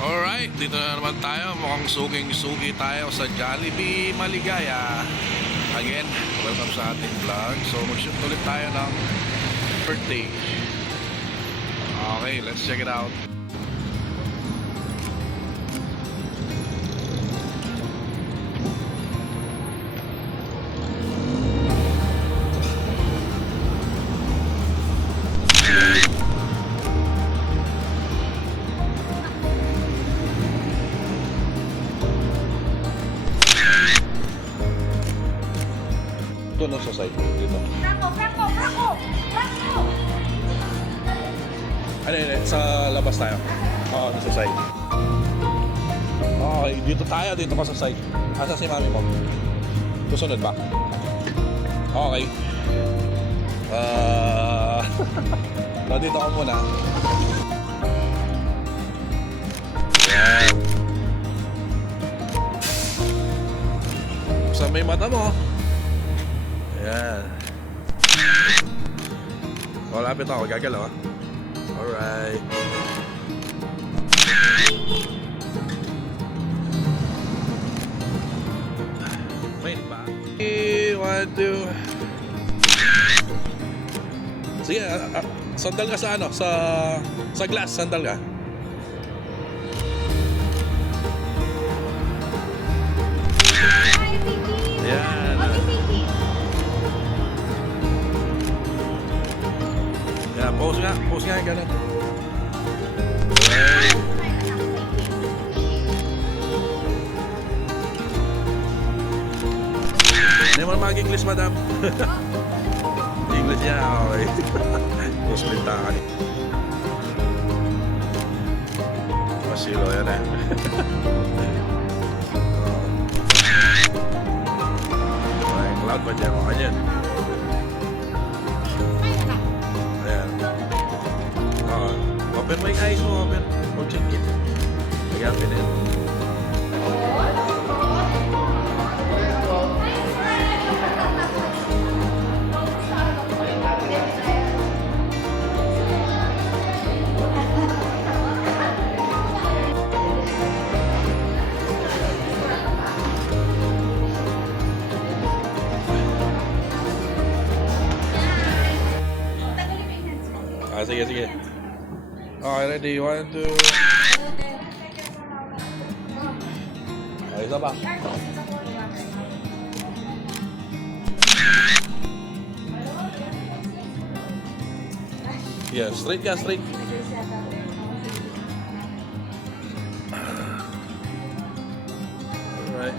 Alright, dito na naman tayo. Mukhang suging-sugi tayo sa Jollibee Maligaya. Again, welcome sa ating vlog. So mag-shoot ulit tayo ng birthday. Okay, let's check it out. Ito na sa side dito. Franco! Ano yun? Sa labas tayo. Oo, sa side. Okay, dito tayo. Dito ka sa side. Asa si mami mo? Susunod ba? Okay. Dito ako muna. Yan. Sa may mata mo. Ayan. Lapit ako, gagalaw ha. Alright. Wait ba? 1, 2. Sige, sandal ka sa ano? Sa glass, sandal ka. Ayan. Yeah, pose nga ganun. Hindi mo mag-English, madam. English niya, okay. Pose pinta ka ni. Masilo yan eh. Ay, cloud pa dyan, kanyan. Open mo yung eyes mo, open. Huwag check it. Lagyan din. Sige. Okay, ready? 1, 2. Okay, isa pa. Yeah, straight ka, straight. Alright.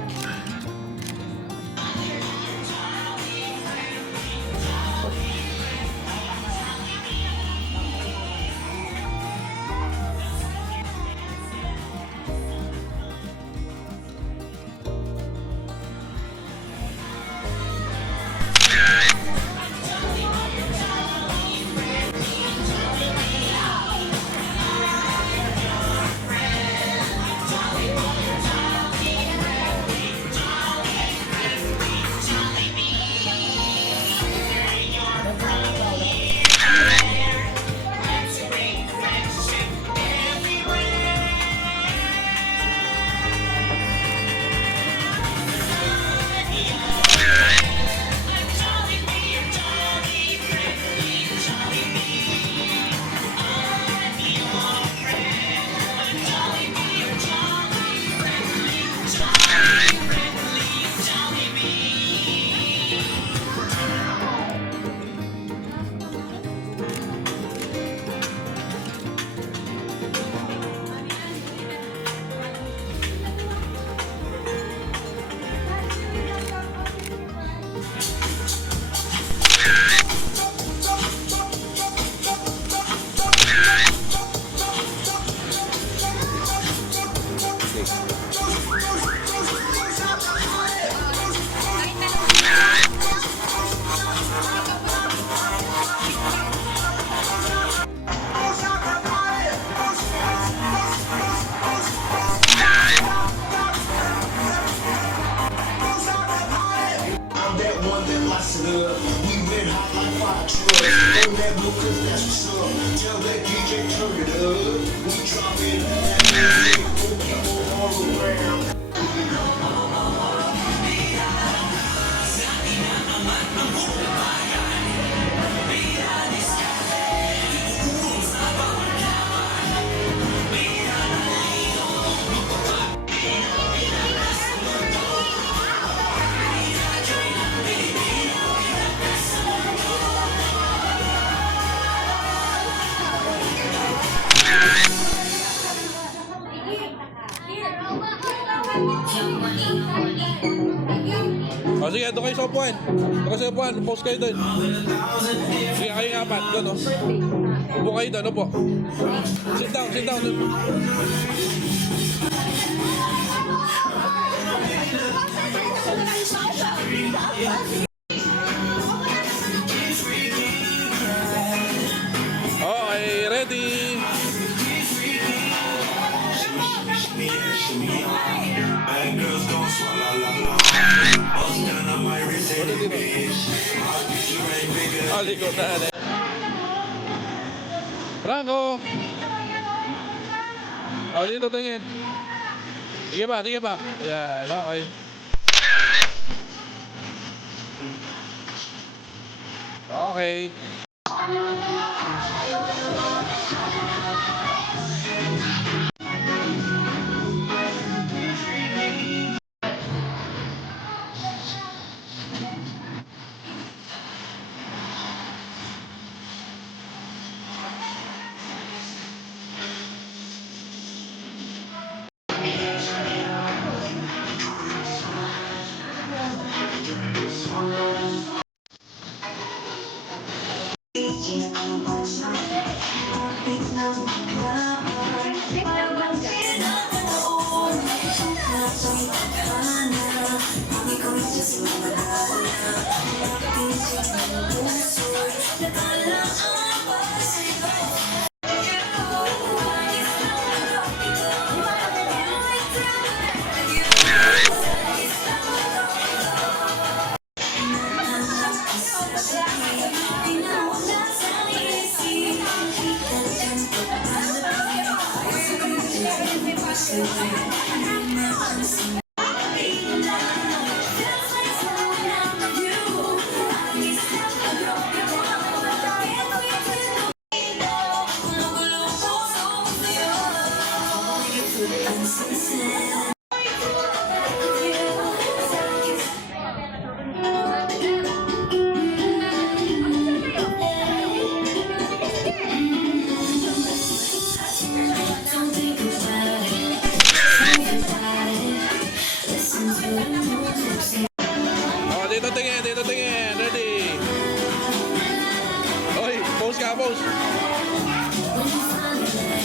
Tell that DJ turn it up. We dropping O sige, doon kayo sa upuan. Doon kayo sa upuan, post kayo doon. Sige, kayo nga apat, doon o. Upo kayo doon, upo. Sit down doon. Okay, ready? Likodan eh. Franco! Dito tingin. Sige pa. Yan, okay. Okay. Dito tingin. Ready? Oy, pose ka, pose.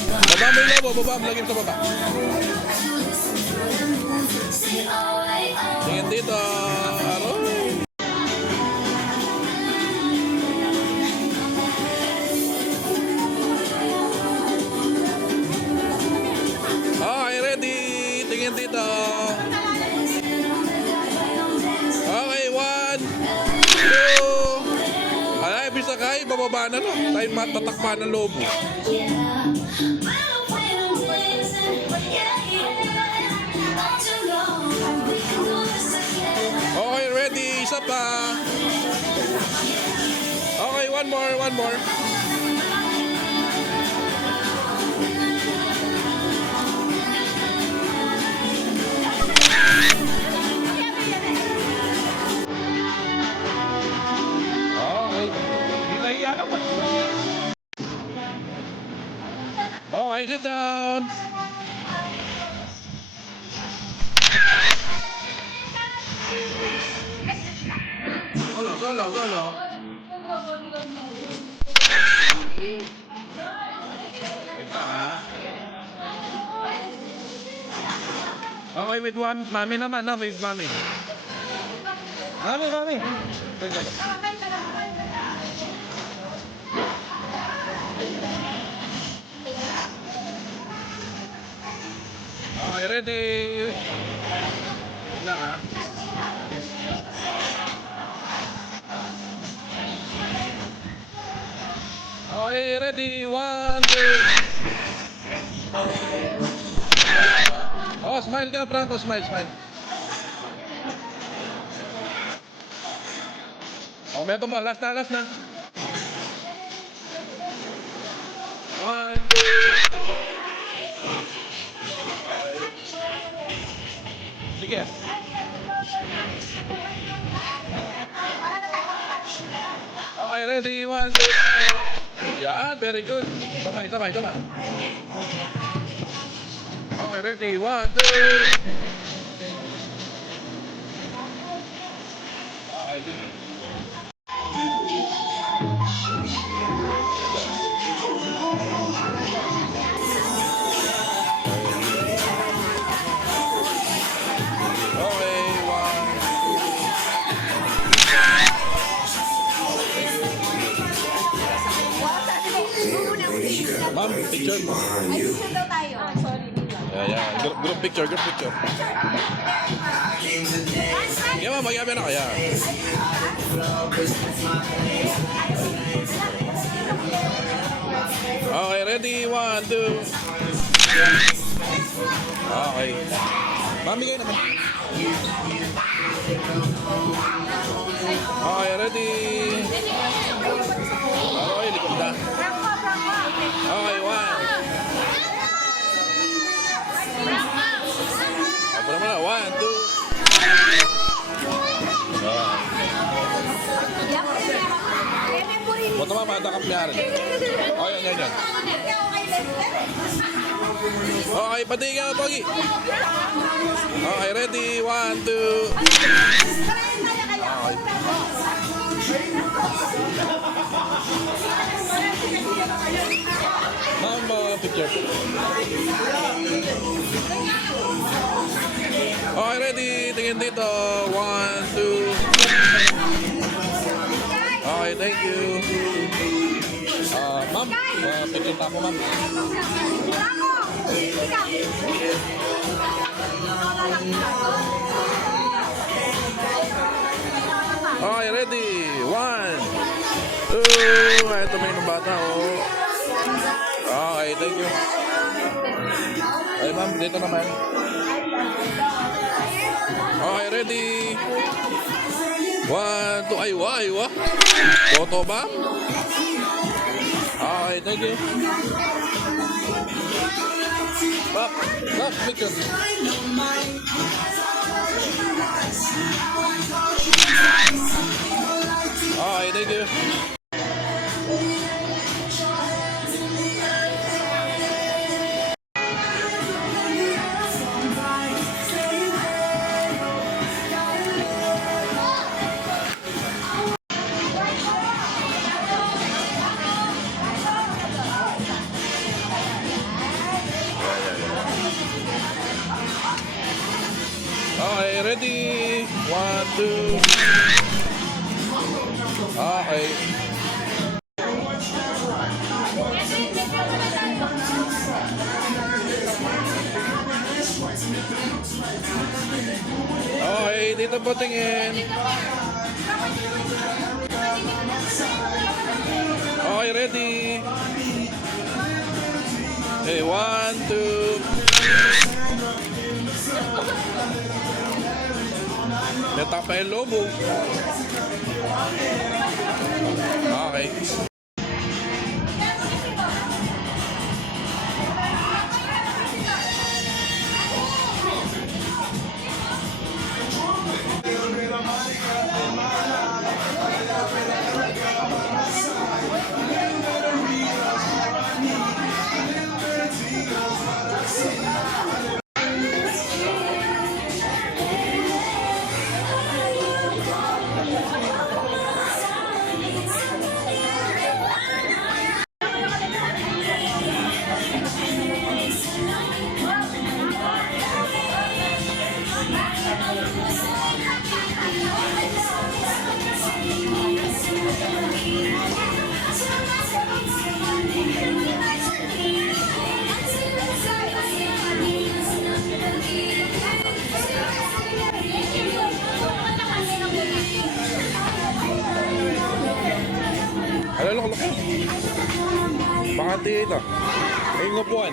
Baba mo yung lobo, baba mo, lagyan sa baba. Tingin dito. Aroy. Okay, ready? Tingin dito. Okay, 1, 2. Ay, bisa kayo, bababa na no. Tayo matatakpan ng lobo. Okay, ready? Isa pa. Okay, one more. Okay, sit down. Solo. Okay, with one. Mami naman, no? With mami. Mami. Okay, ready? Lang ha? Okay, ready? 1, 2. Oh, smile ka, Franco. Smile. Oh, meron pa. Last na. 1, 2. Sige. Okay, ready? 1, 2. Yan, very good. Sabay. Okay, ready? 1, 2. Okay, one. Ma'am, picture. Ay, picture daw tayo. Sorry. Ayan, group picture, group picture. Yeah, ma'am, mag-yabi na kaya. Okay, ready? 1, 2. Okay. Ma'am, bigay naman. Okay, ready? Okay, likod na. Okay, 1. Apa naman na? 1, 2. Buto mama, ada kampiyarin. Oh, yan. Okay, pati ka, Pogi. Okay, ready? 1, 2. Okay. Ma'am, picture. Okay, ready? Tingin dito. 1, 2. Okay, thank you. Ma'am, picture tapo, ma'am. Okay, ready? 1, 2. Ito may ibang bata, oh. Okay, thank you. Ay, ma'am, dito naman. Okay, ready? 1, 2. Ay, wa. Photo ba? Okay, thank you. Ma'am, picture. Okay, thank you. Okay, ready? 1, 2. Okay. Okay, dito po tingin. Okay, ready? Okay, 1, 2. Natapa yung lobo. Okay. Alala ko laki. Bakante ito. May ngupuan.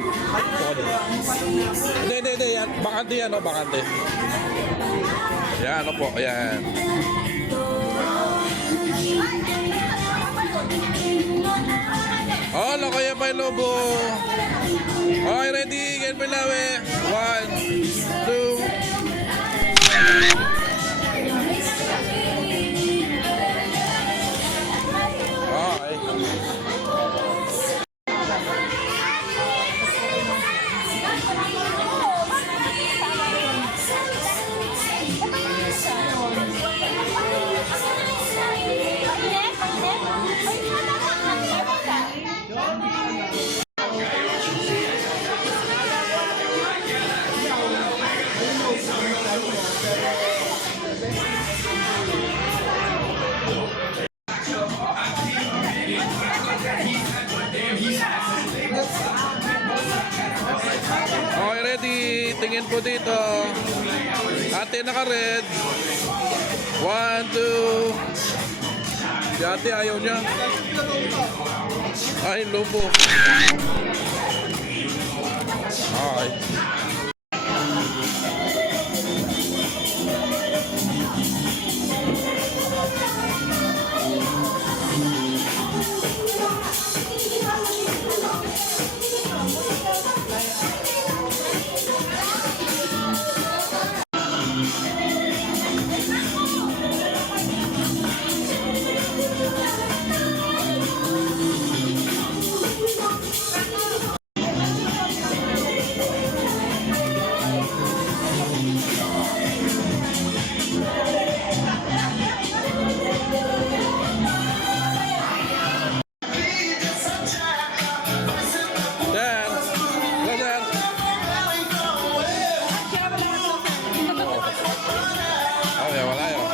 Hindi. Bakante yan, oh, bakante. Yan, ano po, yan. Oh, kaya pa yung lobo. Okay, ready? Get pa lawe. 1, 2. Okay. ready, tingin po dito. Ate naka-red. 1, 2. Si ate ayaw niya. Ay, lobo. Okay. Then, go there. Okay, wala yun.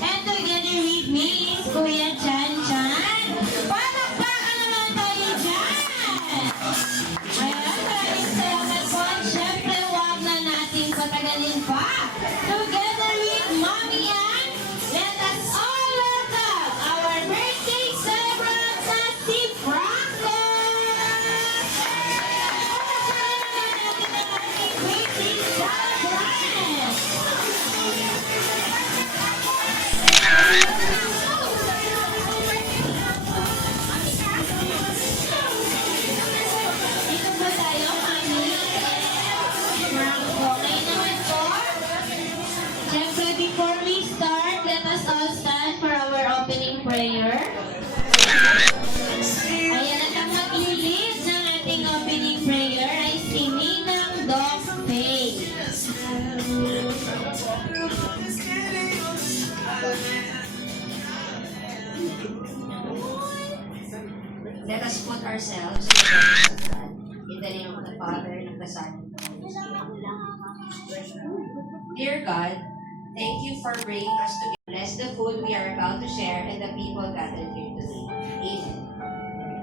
And together with me is Kuya Chan Chan. Palakpakan naman tayo dyan! Ayan, maraming salamat po. At syempre, huwag na natin patagalin pa. Together with Mommy Ann, let us all welcome our birthday celebrant na si Franco! Palakpakan naman natin ang ating birthday celebrant! Dito po tayo, Mami. Okay naman po. Siyempre, before we start, let us all stand for our opening prayer. Ayan, at ang maglilid ng ating opening prayer ay si Ninang Doc Faye. Let us put ourselves in the presence of God. In the name of the Father, and of the Son, and of the Holy Spirit. Dear God, thank you for bringing us together. Bless the food we are about to share and the people gathered here today. Amen.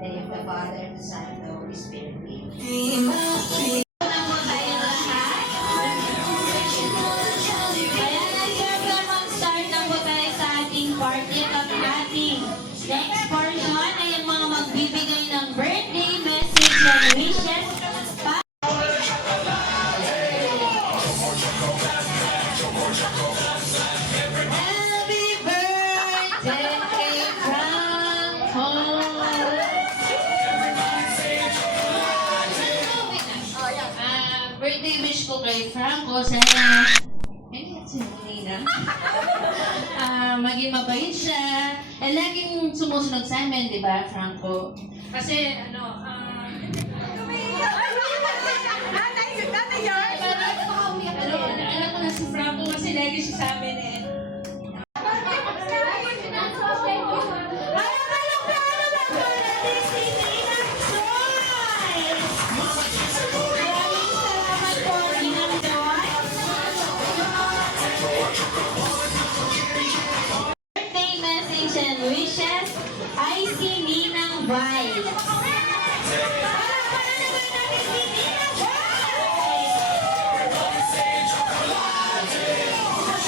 In the name of the Father, and the Son, and the Holy Spirit. Amen. Una po tayo lahat. Ayan, at syempre, mag-start na po tayo sa ating party at ang ating next portion ay ang mga magbibigay ng birthday message and wishes. Happy birthday, Franco! Birthday wish ko kay Franco, sana maging mabait siya, laging sumusunod sa amin, di ba, Franco? Kasi, alam ko na si Franco kasi lagi siya sa amin eh. Birthday message and wishes ay si Ninang Vai.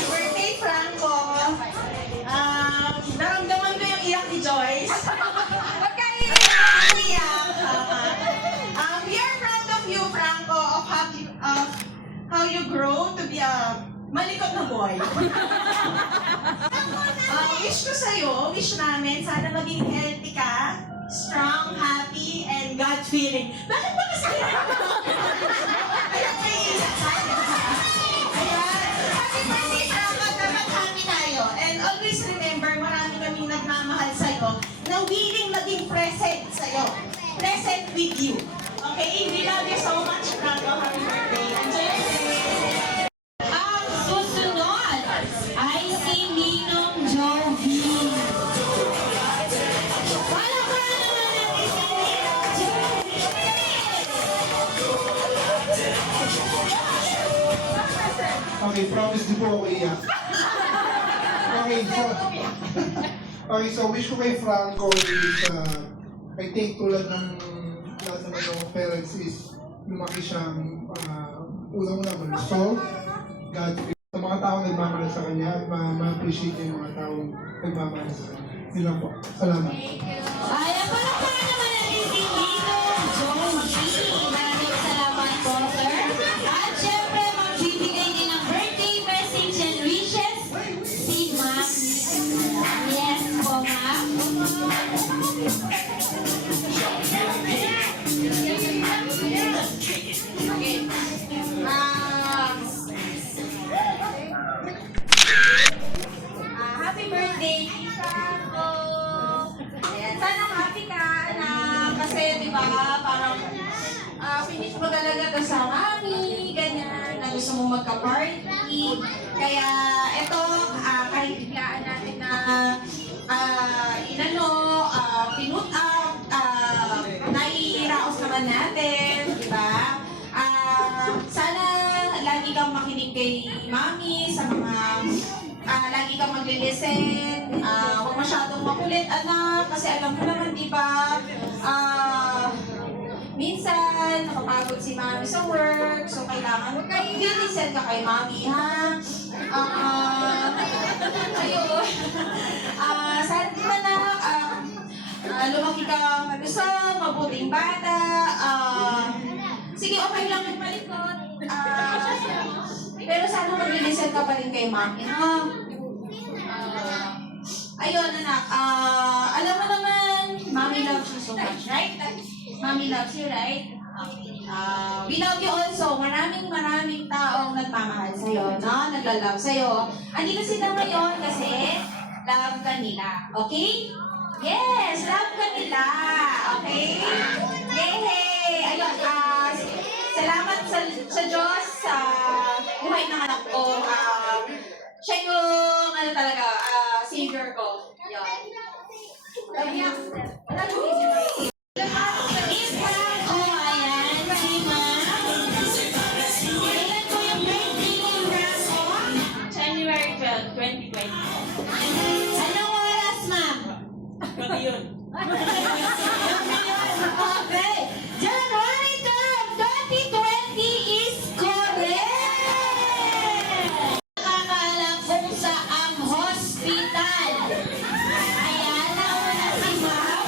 Birthday, Franco. Naramdaman ko yung iyak ni Joyce. Huwag kayo iyak. We are proud of you, Franco, of how you grow to be a malikot na boy. Wish namin, sana maging healthy ka, strong, happy, and God-fearing. Bakit ba kasi Ayan, may isa tayo. Ayan. Happy birthday, Franco. Dapat happy tayo. And always remember, marami kaming nagmamahal sa'yo na willing maging present sa'yo. Present with you. Okay? We love you so much, Franco. Happy birthday. Enjoy your day. Ang susunod ay si Ninong Jovi. Palakpakan naman natin si Ninong Jovi. Okay, promise di po ako iyak. Okay, so wish ko kay Franco is, I think tulad ng lahat naman ng parents is lumaki siyang unang-una mag-resolve, God, sa mga taong nagmamahal sa kanya, ma-appreciate niya yung mga taong nagmamahal sa kanya. Yun lang po. Salamat. Ayan, palakpakan naman natin si Lino Joji. Maraming salamat po, sir. At syempre, magbibigay din ng birthday message and wishes si Ma'am. Yes po, Ma'am. Happy birthday, Franco! Ayan, sana happy ka, anak. Kasi, di ba, parang finish mo talaga to sa mami, ganyan, na gusto mo magka-party. Kaya, eto, kahit biglaan natin na pinut up, nairaos naman natin, di ba? Sana lagi kang makinig kay mami sa mga lagi kang maglilisten, huwag masyadong makulit, anak, kasi alam mo naman, di ba, minsan, nakapagod si mami sa work, so kailangan lilisten ka kay mami, ha? Ayun, sana naman na, lumaki kang mag-usap, mabuting bata, sige, okay lang yung malikot, pero sana mag-listen ka pa rin kay mami, ha? Ayun, anak, alam mo naman, mommy loves you so much, right? Mommy loves you, right? We love you also. Maraming taong nagmamahal sa'yo, no? Naglalove sa'yo. Andito sila ngayon kasi love ka nila, okay? Yes, love ka nila, okay? Yay! Ayun, salamat sa Diyos sa buhay ng anak ko. Siya yung, savior ko. Yun. Is Franco, ayan, si Ma'am. Kailan po yung birthday ni Franco? January 12, 2020. Anong oras, Ma'am? Okay. January 12, 2020 is correct! Nakakaalam kung saang hospital. Ayan, nauna si Ma'am.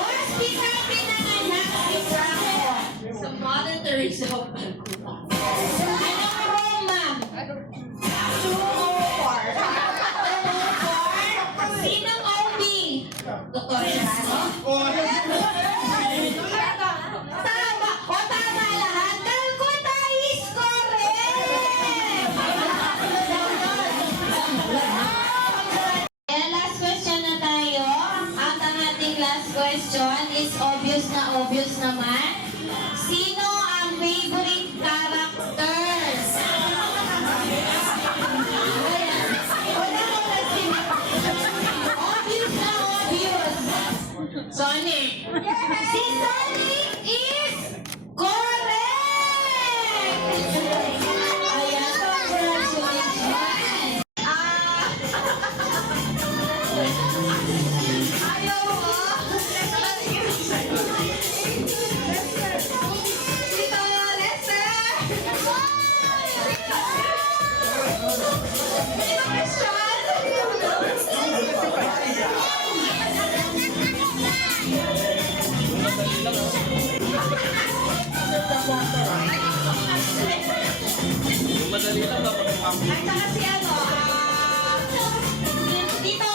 Hospital pinanganak si Franco. Sa Mother Teresa of Anong room, Ma'am? 204. Sinong OB? Dr. Serrano? Tama! O tama lahat? Calcutta is correct! Ayan, last question na tayo. At ang ating last question is obvious naman. Sino ang favorite characters? Obvious na obvious. Sonic. Si Sonic is correct! Ayan, congratulations! Ayaw mo? Dito, Lester! Dito, Christian! At saka si Dito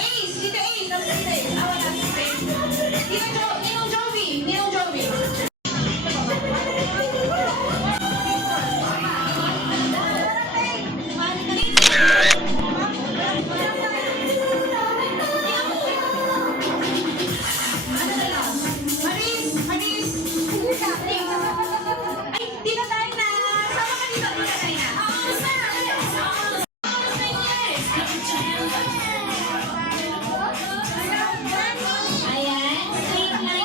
Ace! Dito Ace! Nasa dito Ace! Wala si Ace! Dito Ninong Jovi! Ninong Jovi! Maris! Maris! Ay! Dito tayo na! Sama ka dito! Dito tayo na! Ayan, straight line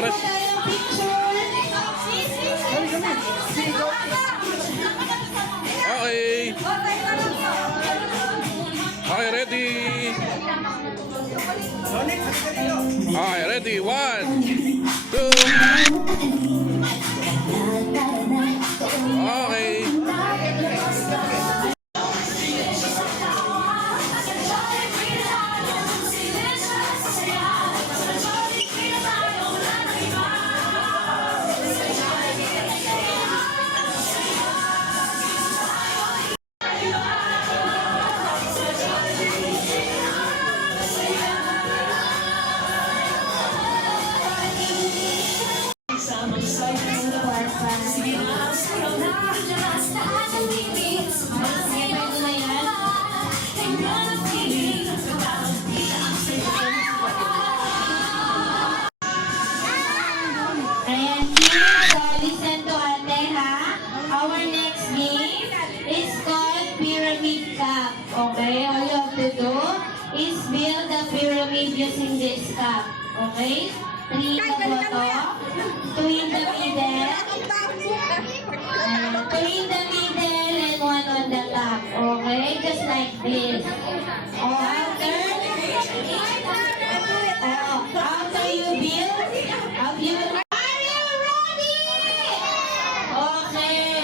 press. Tayong picture. Okay. Okay, ready. Okay, ready. 1, 2. Okay. Ayan, kids, so listen to ate ha. Our next game is called Pyramid Cup. Okay, all you have to do is build the pyramid using this cup. Okay? 3 the bottom, 2 in the middle, 2 in the middle, and 1 on the top. Okay? Just like this. After you build, are you ready? Okay.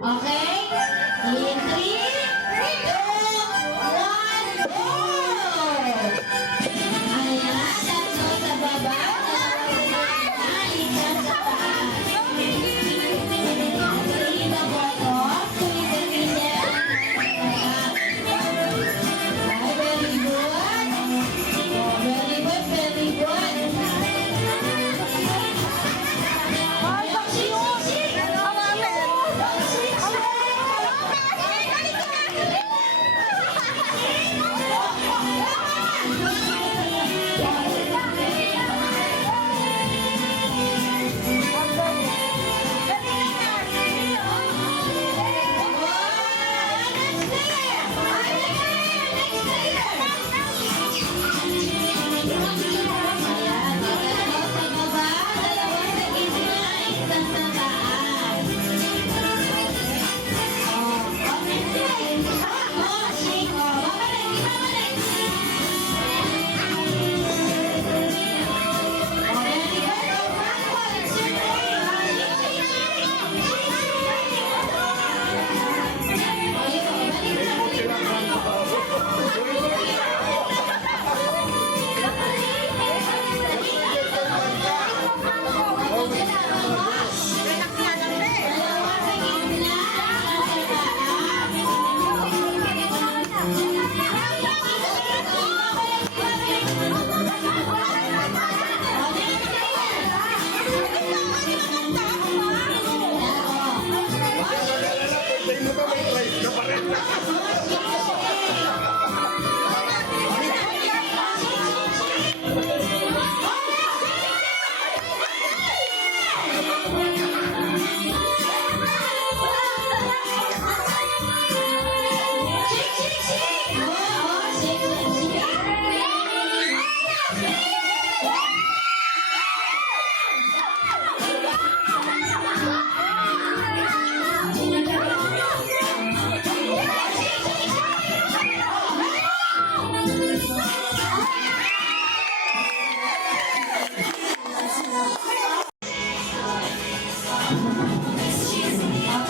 Okay? In 3, 2, 1, go! Ayan, tatlo sa baba, isa sa taas. 3 the bottom, 2 in the middle, very good. Oh, very good, very good.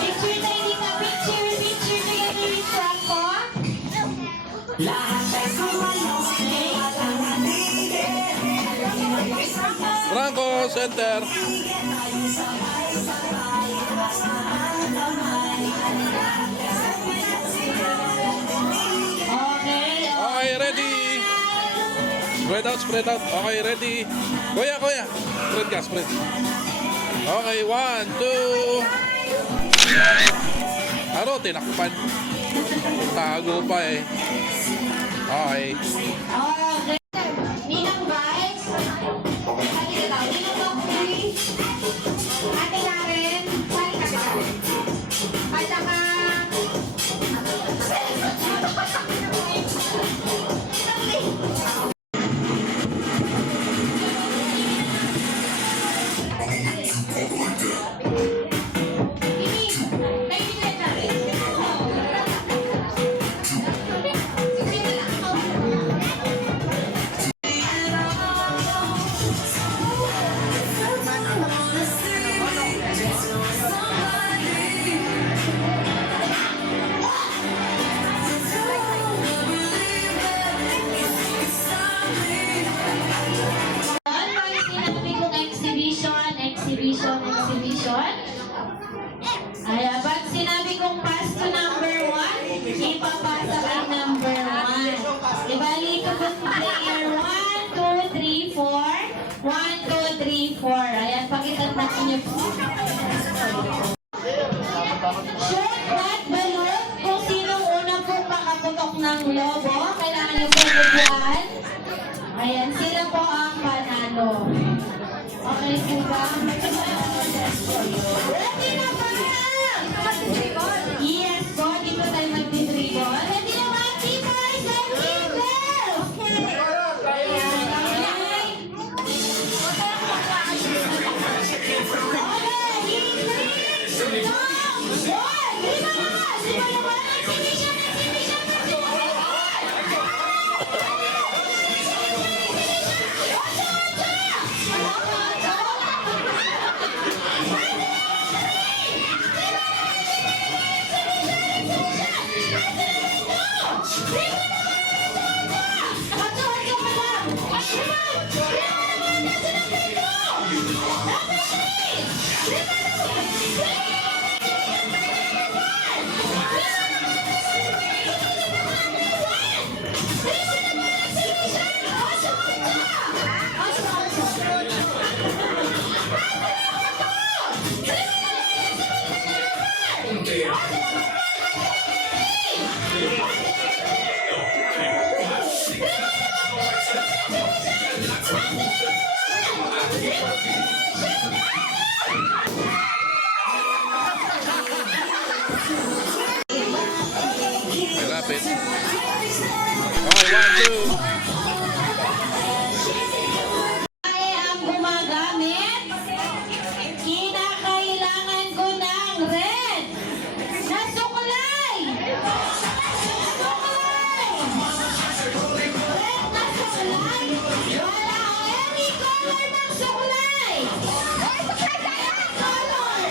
Picture taking a picture together with Franco. Franco, center. Okay, Okay, ready. Spread out, spread out. Okay, ready. Kuya, kuya. Spread ka, spread. Okay, 1, 2. Aro, tinakpan. Tago pa eh. Okay. okay. Ninang Vice. Halika daw. Ninang Doctrine. Ate Karen. Halika daw. At saka... inyo po. Short cut balloon. Kung sinong una po pakaputok ng lobo, kailangan niyo po bubuan. Ayan, sila po ang panalo. Okay po ba? Ready na ba? Yes po, dito tayo mag-dribble. Ready na ba, teamers and team girls? Ayan, okay. Malapit. Oh, 1, 2. Ay ang gumagamit. Kinakailangan ko ng red na suklay. Suklay. Red na suklay. Wala any color ng suklay. Color.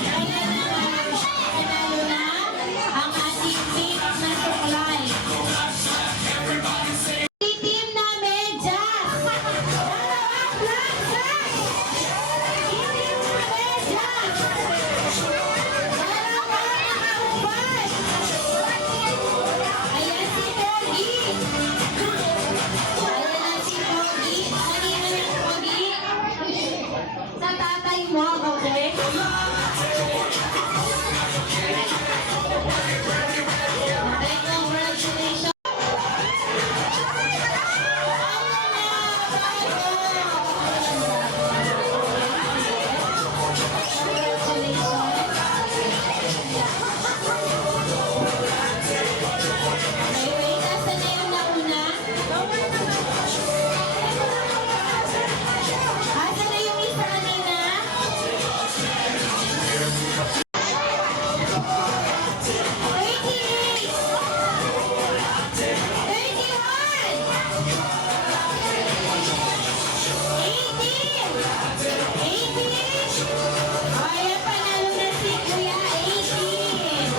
Kaya naman, panalo na ang ating pink na suklay. Team namin, Jazz. Dalawang black flag. Team namin, Jazz. Dalawang nakaupat. Ayan si Pogi. Ayan na si Pogi. Kanina yung Pogi. Sa tatay mo, okay? Okay, congratulations. Ay, panalo na si Kuya 18.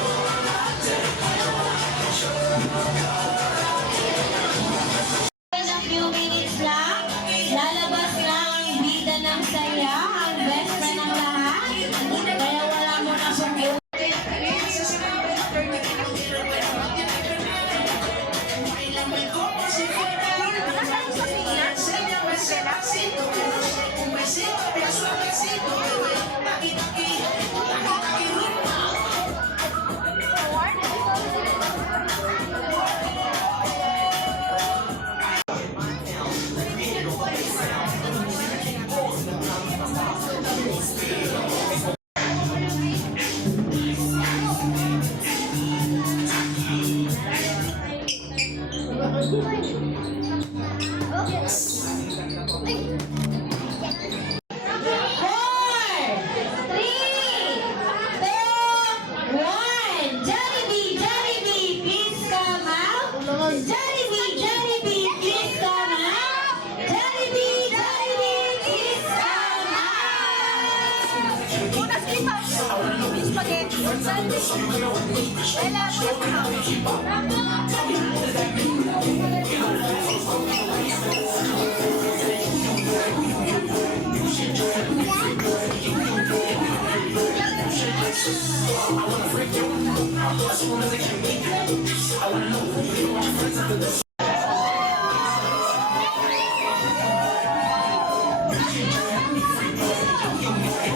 In a few minutes lang, lalabas na ang bida ng saya, ang best friend ng lahat. Kaya wala mo na pong Thank you.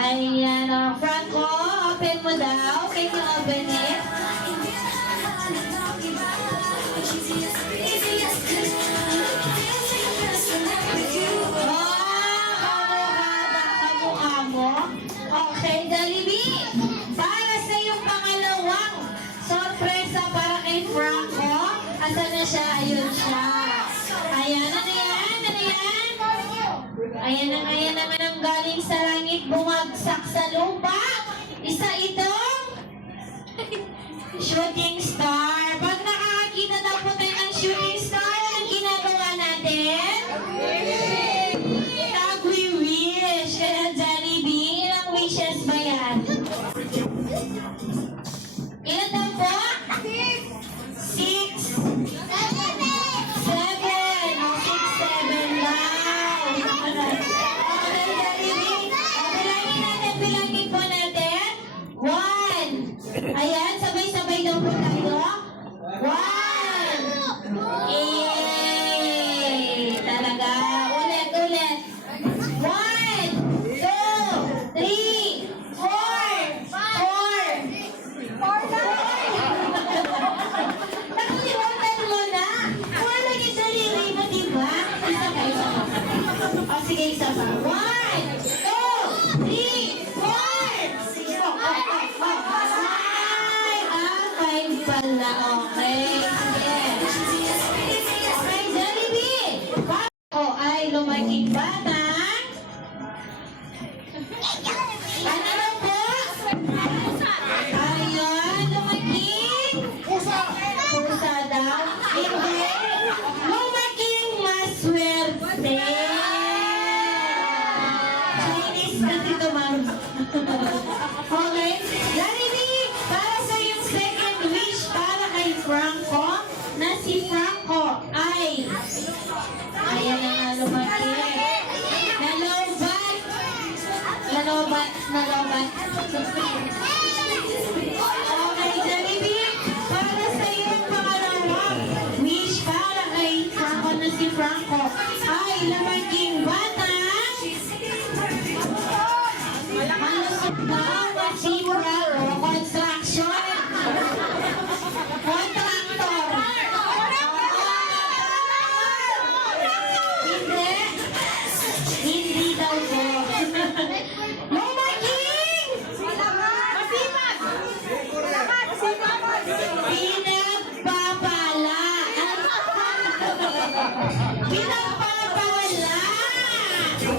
Ayan, Franco, open mo daw. Can you open it? Kamukha mo. Okay, Jollibee. Para sa iyong pangalawang sorpresa para kay Franco. Asan na siya? Ayun siya. Ayan, ano yan? Ano yan? Ayan naman ang galing sa langit, bumagsak sa lupa. Isa itong shooting star. Pag nakakakita na po tayo ng shooting star, anong ginagawa natin? Nagwi-wish. Kaya Jollibee, ilang wishes ba yan? Ilan daw po? 6. 7. O, 6, 7 daw. Okay, Jollibee. Bilangin po natin. 1. Ayan, sabay-sabay daw po tayo. 1. Talaga. Ulit. 1, 2, 3, 4. Nakalimutan mo na. Wala yung sarili mo, di ba? Isa pa. O, sige, isa pa. 1, 2, 3, 4. Sige po. Ay, 5 pala. Okay. Sige. Okay, Jollibee. Ako ay lumaking bata. Ano na po? Ayan, lumaking. Pusa daw? Hindi. Lumaking maswerte. Chinese kasi ito, ma'am. Okay. Jollibee, para sa iyong second wish para kay Franco, na si Franco ay ayan na nga lumaki. Nalobat. Okay, Jollibee, para sa iyong pangalawang wish para kay Franco na si Franco ay lumaking bata. Malusog na masipra o construction. Contractor. Hindi daw po. Lumaking! Pinagpapala. Pinagpapala.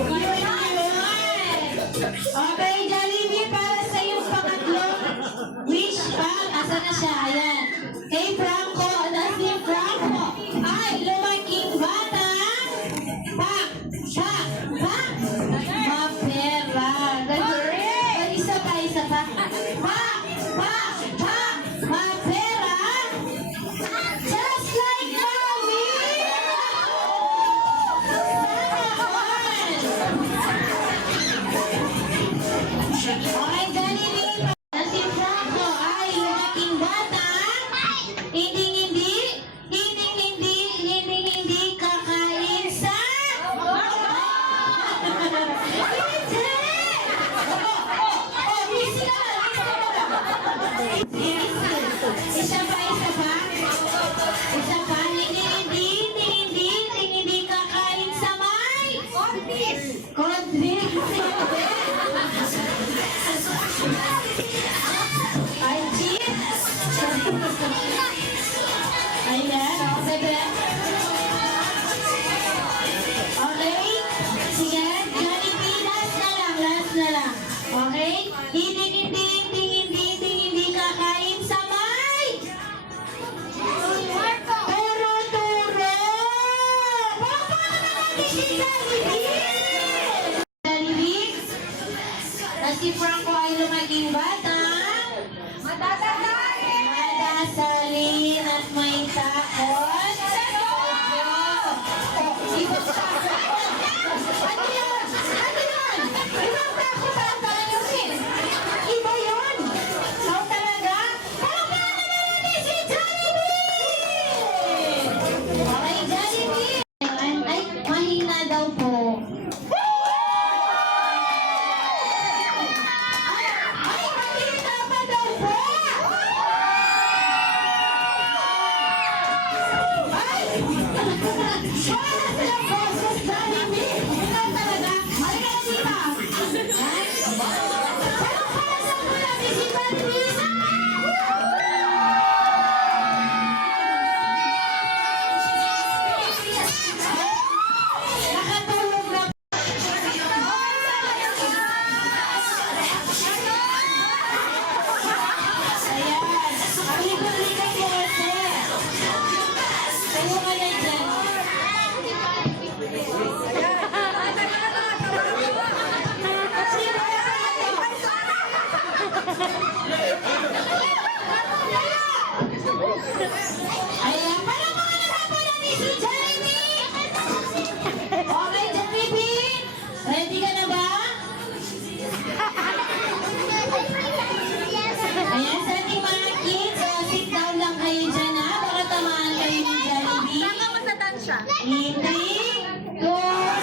Yun. Okay, Jollibee, para sa iyong pangatlong wish pa. Asan na siya? Ayan. Kay Franco, na si Franco ay lumaking bata. Pak! Mapera. Ganun. Isa pa. Mapera. Just like mommy. Okay, Jollibee. Na si Franco ay lumaking bata. Hindi kakain sa... Isa pa. Hindi kakain sa may Condis. Ay, cheese. Ayan, okay. Okay? Sige, Jollibee, last na lang. Okay? Hindi kakain sa may turo. Papa naman si Jollibee. Na si Franco ay lumaking bata. Madasalin at may takot. Ano yan? Ibang takot ang talusin. Iba yun. So talaga, palakpakan natin si Jollibee! Okay, Jollibee. Ay, mahina daw po. silang boses, Jollibee! Ikaw talaga! Halika na dito! Ay, palakpakan mo natin si Jollibee! Nakatulog na. Ayan, ang likod-likod mo kasi. Tayo ka na dyan. Ayan, parang mga nakapunan ni si Jollibee! Okay, Jollibee? Ready ka na ba? Ayan, sa ating mga kids, sit down lang kayo dyan ha. Baka tamaan kayo ni Jollibee. In 3, 2, 1.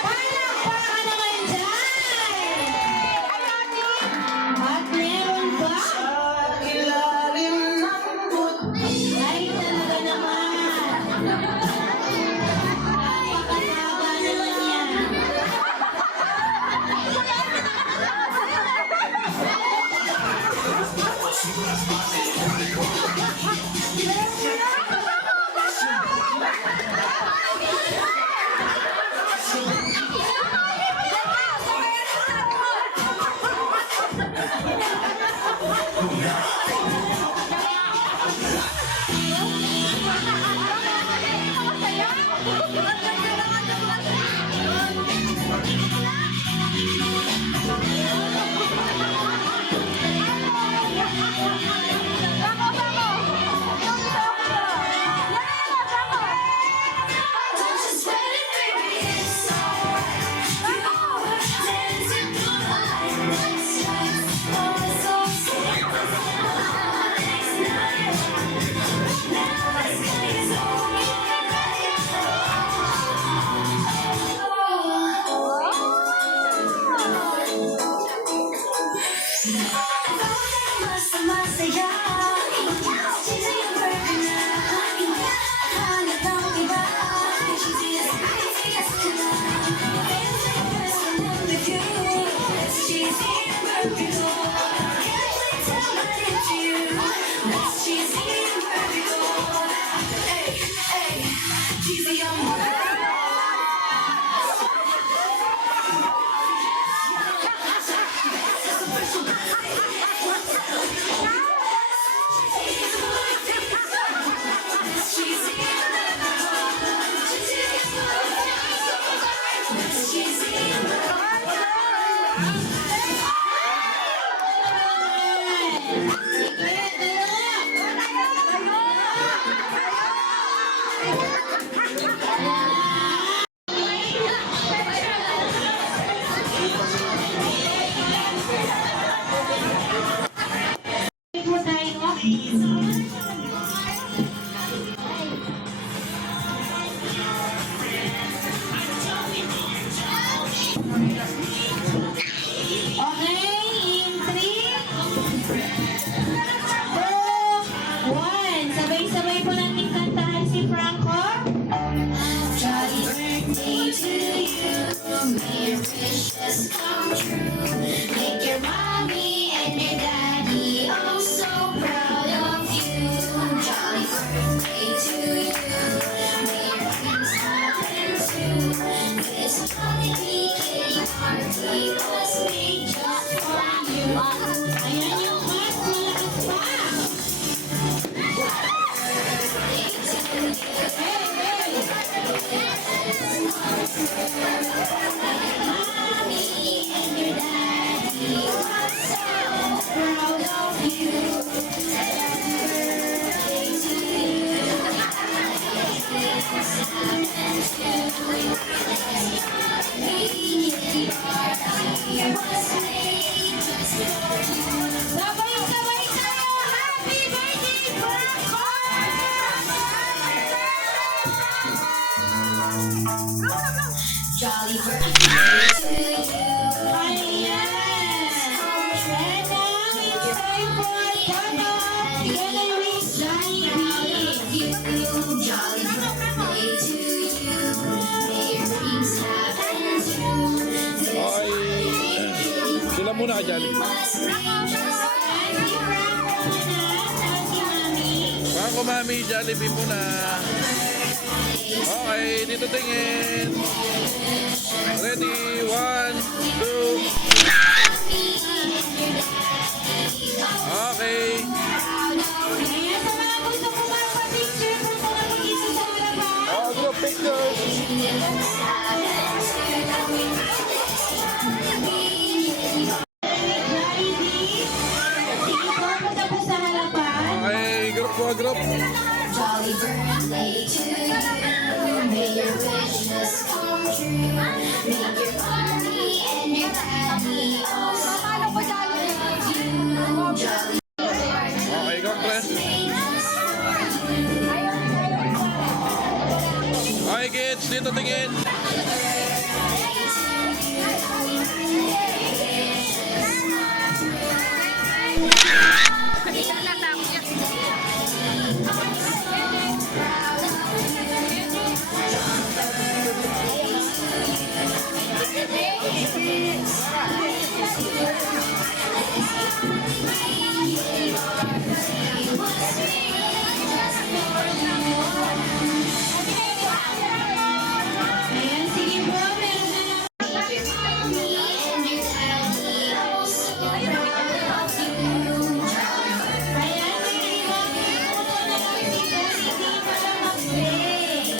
Palakpakan naman dyan! At meron ba? Ay, talaga naman. Napakahaba naman yan. Ayan. may your wishes come true. Make your mommy and your daddy oh so proud of you. Jolly birthday to you. May your dreams happen too. This holiday kitty party was made just for you. Ayan yung mas malakas pa. Sabay-sabay tayo! Happy birthday, Franco! Jolly birthday to you. Ayan! And now it's time for Toto together with Jollibee. Jolly birthday to you. May your dreams happen too. Okay. Sila muna ka dyan. Auntie Franco muna, Auntie Mami. Franco, Mami, Jollibee muna. Okay, dito tingin. Ready, 1, 2. Okay. Ayan, sa mga gusto magpa-picture kung mga mag-isa sa harapan. Oh, group pictures. Jollibee. Sige po, patapos sa harapan. Okay, group. Jolly birthday to you. May your wishes come true. Make your mommy and your daddy all so proud of you. Jolly Okay, congrats. Okay, kids, dito tingin. Ayan, sige po, meron na lang. Ayan, sige po, meron na lang si Jollibee para mag-play.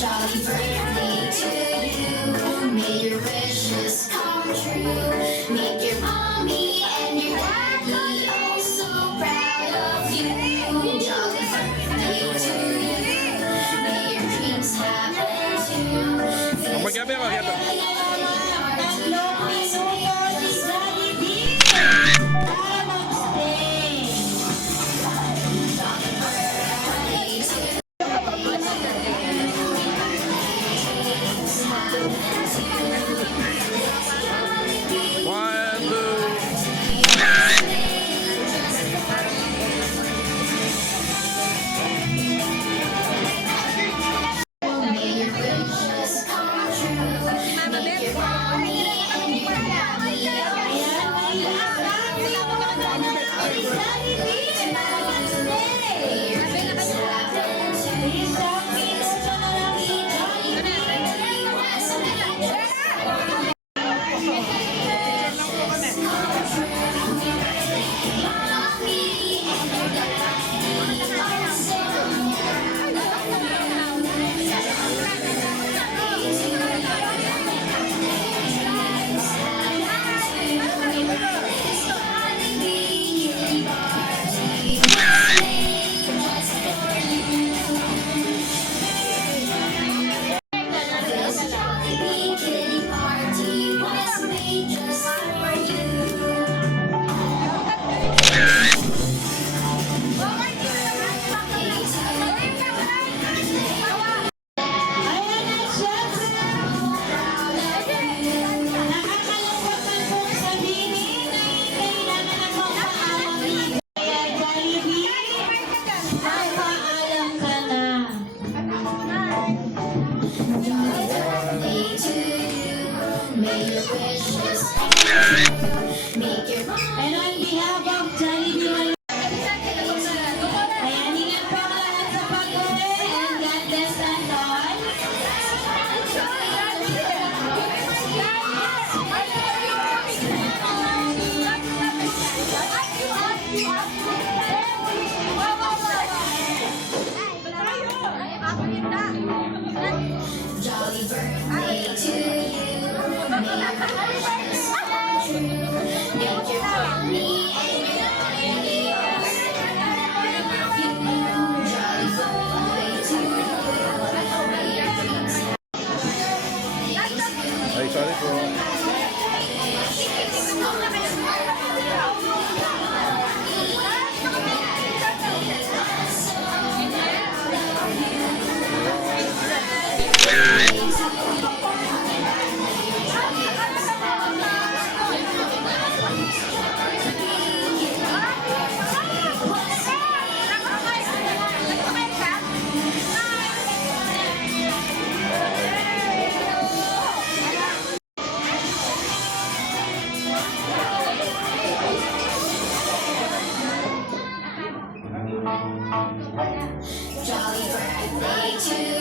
Jolly birthday to you. May your wishes come true. Make your mommy and your daddy oh so proud of you. Jolly birthday to you. May your dreams happen too. Magkabi ako, kaya Tatlong minuto si Jollibee para mag-stay. One, two. May your wishes come true. And on behalf of Jollibee Maligaya, ayan, ingat po ang lahat sa pag-uwi and God bless us all. Jolly birthday to you. May your wishes come true. Make your family and your family all Jolly birthday to you. May your dreams Ay, sorry po. Jolly birthday to